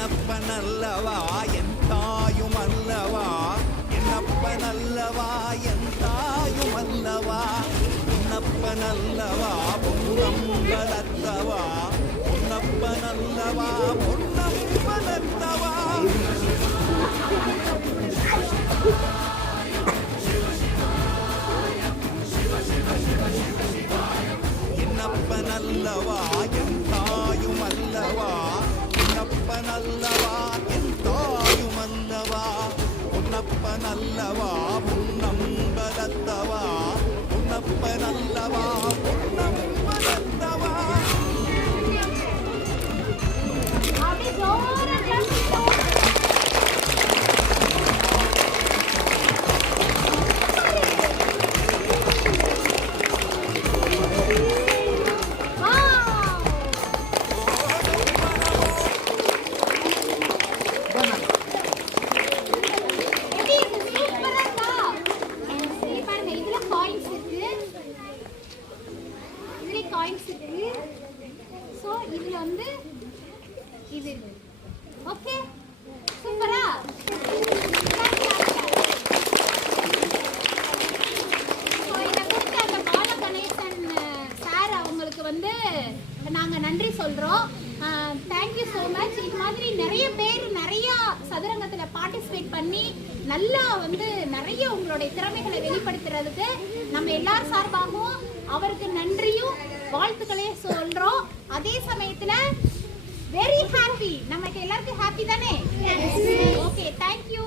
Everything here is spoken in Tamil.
என்னப்பனல்லவா என் தாயும் அல்லவா, என்னப்பனல்லவா என் தாயும் அல்லவா, பொன்னப்பனல்லவா பொன்னம்பலத்தவா, பொன்னப்பனல்லவா பொன்னம்பலத்தவா. என்னப்பனல்லவா என் தாயும் அல்லவா, பொன்னப்பனல்லவா என் தாயும் அல்லவா, பொன்னப்பனல்லவா பொன்னம்பலத்தவா, பொன்னப்பனல்லவா பொன்னம்பலத்தவா. காயின்ஸ் இருக்கு. சோ இதுல வந்து இது ஓகே சூப்பரா. சோ இத கொடுத்த அந்த பால கணேசன் சார் அவங்களுக்கு வந்து நாங்க நன்றி சொல்றோம். Thank you so much. இது மாதிரி நிறைய பேர் நிறைய சதுரங்கத்துல பார்ட்டிசிபேட் பண்ணி நல்லா வந்து நிறைய உங்களுடைய திறமைகளை வெளிப்படுத்துறதுக்கு நம்ம எல்லார் சார்பாகவும் அவருக்கு நன்றியும் வாழ்த்துக்களையும் சொல்றோம். அதே சமயத்துல வெரி ஹாப்பி, நமக்கு எல்லாருக்கும் ஹாப்பி தானே? Okay, thank you.